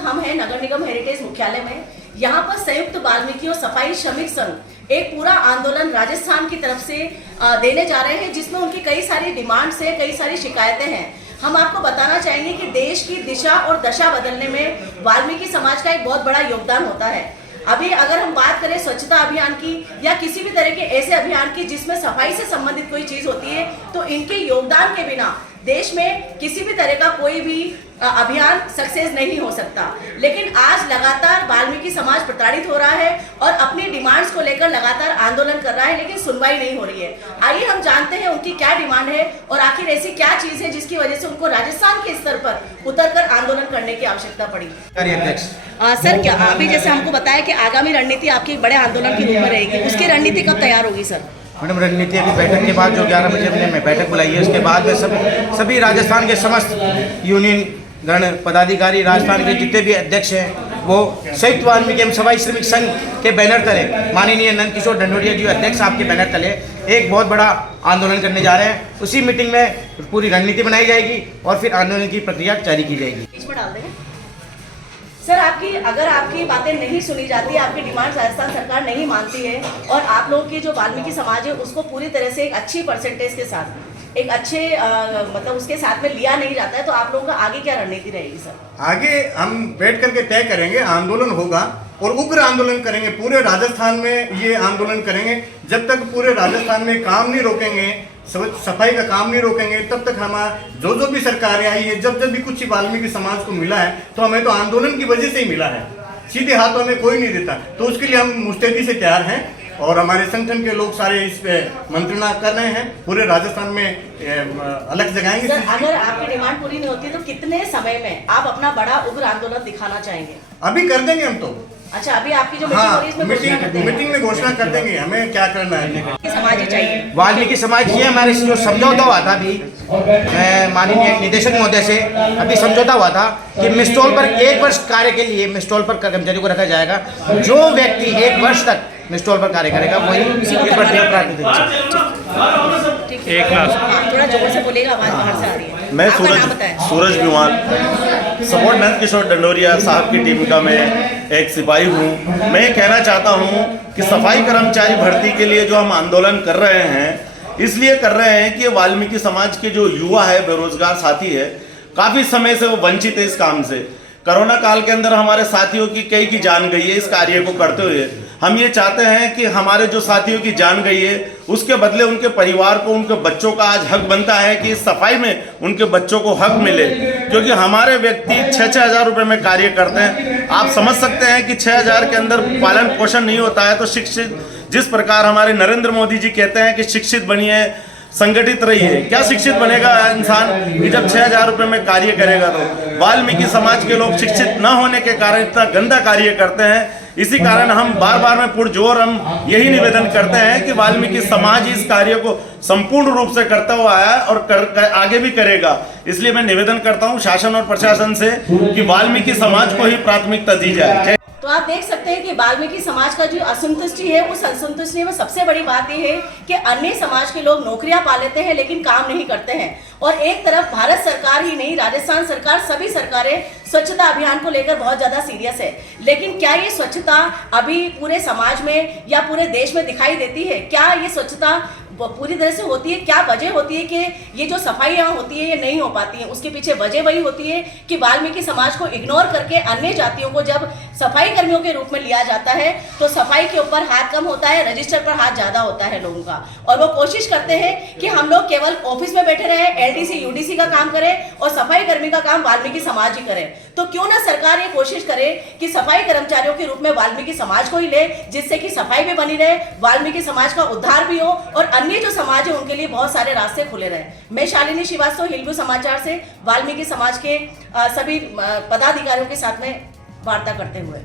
हम हैं नगर निगम हेरिटेज मुख्यालय में। यहाँ पर संयुक्त वाल्मीकि और सफाई श्रमिक संघ एक पूरा आंदोलन राजस्थान की तरफ से देने जा रहे हैं, जिसमें उनकी कई सारी डिमांड्स है, कई सारी शिकायतें हैं। हम आपको बताना चाहेंगे कि देश की दिशा और दशा बदलने में वाल्मीकि समाज का एक बहुत बड़ा योगदान होता है। अभी अगर हम बात करें स्वच्छता अभियान की या किसी भी तरह के ऐसे अभियान की जिसमें सफाई से संबंधित कोई चीज होती है, तो इनके योगदान के बिना देश में किसी भी तरह का कोई भी अभियान सक्सेस नहीं हो सकता। लेकिन आज लगातार वाल्मीकि समाज प्रताड़ित हो रहा है और अपनी डिमांड्स को लेकर लगातार आंदोलन कर रहा है, लेकिन सुनवाई नहीं हो रही है। आइए हम जानते हैं उनकी क्या डिमांड है और आखिर ऐसी क्या चीज है जिसकी वजह से उनको राजस्थान के स्तर पर उतरकर आंदोलन करने की आवश्यकता पड़ी। सर, क्या अभी जैसे हमको बताया कि आगामी रणनीति आपकी बड़े आंदोलन की रूप में रहेगी, उसकी रणनीति कब तैयार होगी सर? मैडम, रणनीति अभी बैठक के बाद जो 11 बजे हमने बैठक बुलाई है, उसके बाद में सभी राजस्थान के समस्त यूनियन गण पदाधिकारी, राजस्थान के जितने भी अध्यक्ष हैं, वो संयुक्त वाल्मीकि एवं सफाई श्रमिक संघ के बैनर तले, माननीय नंद किशोर ढंडोरिया जी अध्यक्ष आपके बैनर तले एक बहुत बड़ा आंदोलन करने जा रहे हैं। उसी मीटिंग में पूरी रणनीति बनाई जाएगी और फिर आंदोलन की प्रक्रिया जारी की जाएगी। बीच में डाल देंगे सर, अगर आपकी बातें नहीं सुनी जाती, आपकी डिमांड राजस्थान सरकार नहीं मानती है और आप लोगों की जो वाल्मीकि समाज है उसको पूरी तरह से एक अच्छी परसेंटेज के साथ, एक अच्छे मतलब उसके साथ में लिया नहीं जाता है, तो आप लोगों का आगे क्या रणनीति रहेगी सर? आगे हम बैठ करके तय करेंगे, आंदोलन होगा और उग्र आंदोलन करेंगे। पूरे राजस्थान में ये आंदोलन करेंगे। जब तक पूरे राजस्थान में काम नहीं रोकेंगे, सफाई का काम नहीं रोकेंगे, तब तक हम जो भी सरकारें आई है, जब भी कुछ वाल्मीकि समाज को मिला है, तो हमें तो आंदोलन की वजह से ही मिला है, सीधे हाथों में कोई नहीं देता। तो उसके लिए हम मुस्तैदी से तैयार हैं और हमारे संगठन के लोग सारे इस पे मंत्रणा कर रहे हैं। पूरे राजस्थान में अलग जगाएंगे। सर, अगर आपकी डिमांड पूरी नहीं होती तो कितने समय में आप अपना बड़ा उग्र आंदोलन दिखाना चाहेंगे? अभी कर देंगे हम तो। अच्छा, अभी आपकी जो मीटिंग हो रही है इसमें मीटिंग में घोषणा कर देंगे हमें क्या करना है। समाज ही चाहिए, वाल्मीकि समाज ये हमारे जो समझौता हुआ था अभी माननीय निदेशक महोदय से अभी समझौता हुआ था कि मिस्टॉल पर 1 वर्ष कार्य के लिए मिस्टॉल पर कर्मचारियों को रखा जाएगा। जो व्यक्ति 1 वर्ष तक मिस्टॉल पर कार्य करेगा वही प्राथमिक। थोड़ा जोर से बोलेगा, आवाज बाहर से आ रही है। मैं सूरज विमान सपोर्ट नंद किशोर ढंडोरिया साहब की टीम का मैं एक सिपाही हूँ। मैं कहना चाहता हूँ कि सफाई कर्मचारी भर्ती के लिए जो हम आंदोलन कर रहे हैं, इसलिए कर रहे हैं कि वाल्मीकि समाज के जो युवा है, बेरोजगार साथी है, काफ़ी समय से वो वंचित है इस काम से। कोरोना काल के अंदर हमारे साथियों की कई की जान गई है इस कार्य को करते हुए। हम ये चाहते हैं कि हमारे जो साथियों की जान गई है उसके बदले उनके परिवार को, उनके बच्चों का आज हक बनता है कि इस सफाई में उनके बच्चों को हक मिले, क्योंकि हमारे व्यक्ति 6-6 हज़ार रुपये में कार्य करते हैं। आप समझ सकते हैं कि 6 हज़ार के अंदर पालन पोषण नहीं होता है, तो शिक्षित, जिस प्रकार हमारे नरेंद्र मोदी जी कहते हैं कि शिक्षित बनिए, संगठित रहिए, क्या शिक्षित बनेगा इंसान कि जब 6 हज़ार रुपये में कार्य करेगा? तो वाल्मीकि समाज के लोग शिक्षित न होने के कारण इतना गंदा कार्य करते हैं। इसी कारण हम बार बार में पुरजोर हम यही निवेदन करते हैं कि वाल्मीकि समाज इस कार्य को संपूर्ण रूप से करता हुआ आया और आगे भी करेगा। इसलिए मैं निवेदन करता हूं शासन और प्रशासन से कि वाल्मीकि समाज को ही प्राथमिकता दी जाए। तो आप देख सकते हैं कि वाल्मीकि समाज का जो असंतुष्टि है, उस असंतुष्टि में सबसे बड़ी बात यह है कि अन्य समाज के लोग नौकरियां पा लेते हैं लेकिन काम नहीं करते हैं। और एक तरफ भारत सरकार ही नहीं, राजस्थान सरकार, सभी सरकारें स्वच्छता अभियान को लेकर बहुत ज्यादा सीरियस है। लेकिन क्या ये स्वच्छता अभी पूरे समाज में या पूरे देश में दिखाई देती है? क्या ये स्वच्छता पूरी तरह से होती है? क्या वजह होती है कि ये जो सफाइयाँ होती है ये नहीं हो पाती हैं? उसके पीछे वजह वही होती है कि वाल्मीकि समाज को इग्नोर करके अन्य जातियों को जब सफाई कर्मियों के रूप में लिया जाता है तो सफाई के ऊपर हाथ कम होता है, रजिस्टर पर हाथ ज्यादा होता है लोगों का। और वो कोशिश करते हैं कि हम लोग केवल ऑफिस में बैठे रहे, एलडीसी यूडीसी का काम करें और सफाई कर्मी का काम वाल्मीकि समाज ही करे। तो क्यों ना सरकार ये कोशिश करे कि सफाई कर्मचारियों के रूप में वाल्मीकि समाज को ही ले, जिससे कि सफाई भी बनी रहे, वाल्मीकि समाज का उद्धार भी हो और अन्य जो समाज है उनके लिए बहुत सारे रास्ते खुले रहे। मैं शालिनी श्रीवास्तव, हिलगू समाचार से वाल्मीकि समाज के सभी पदाधिकारियों के साथ में वार्ता करते हुए।